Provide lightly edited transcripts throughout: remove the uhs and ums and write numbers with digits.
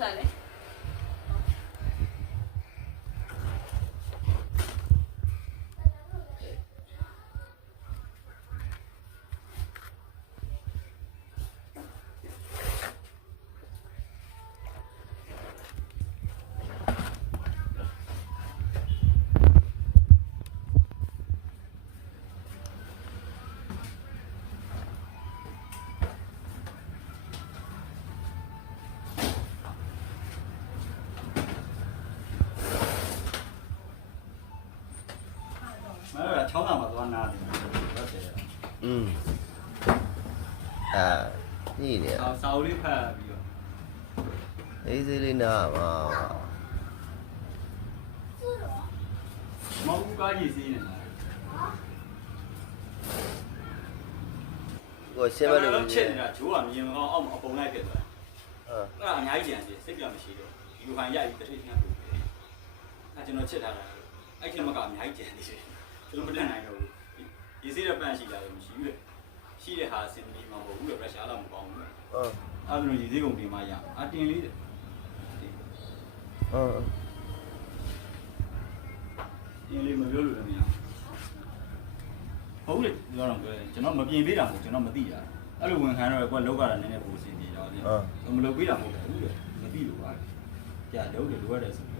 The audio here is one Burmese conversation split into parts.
စားလေချောင်းသာမှာသွားနာတယ်ဟုတ်တယ်ညနေ စာအုပ်လေးဖတ်ပြီးတော့ အေးစေးလေးနားပါမောင်ကားကြီးစီးနေတာကိုရှင်းမလို့ချက်နေတာဂျိုးကမြင်အောင်အောက်အပုံလိုက်ဖြစ်သွားအဲ့ဒါအများကြီးကြံတယ်စိတ်ပြမရှိတော့ဒီလိုခိုင်ရိုက်ပြီးတစ်ထိပ်ထမ်းပို့တယ်အဲ့ကျွန်တော်ချက်ထားတာအဲ့ထက်မကအများကြီးကြံနေတယ်ကျွန်တော်မတတ်နိုင်တော့ဘူးဒီစီးတဲ့ပန့်ရှိတာလည်းမရှိဘူးလေရှိတဲ့ဟာစင်မီမှာမဟုတ်ဘူးလေ pressure လာမပေါင်းဘူးအဲ့ဒါလိုရေသေးကုန်တင်မှရအတင်လေးတင်လေးမပြောလို့လည်းမရဟုတ်လေပြောတော့ပြောကျွန်တော်မပြင်ပေးတာမဟုတ်ကျွန်တော်မသိတာအဲ့လိုဝန်ခံတော့ကွာလောက်ရတာနည်းနည်းပိုစင်ပြေတော့တယ်မလုပ်ပေးတာမဟုတ်ဘူးလေမသိလို့ပါကြာလုံးတယ်လိုရတယ်ဆိုပြီး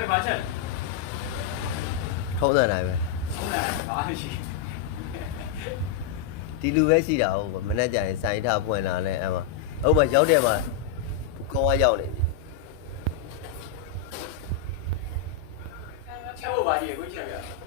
အဲ့ဘာချက်ထုံးစံတိုင်းပဲဟုတ်လားဘာရှိဒီလူပဲရှိတာဟုတ်မနေ့ကျရင်စိုင်းထားပွင့်လာလဲအဲ့မှာဟုတ်ပါရောက်တယ်မှာခေါင်းကရောက်နေပြီချက်ဖို့ပါကြီးကိုချက်ပြ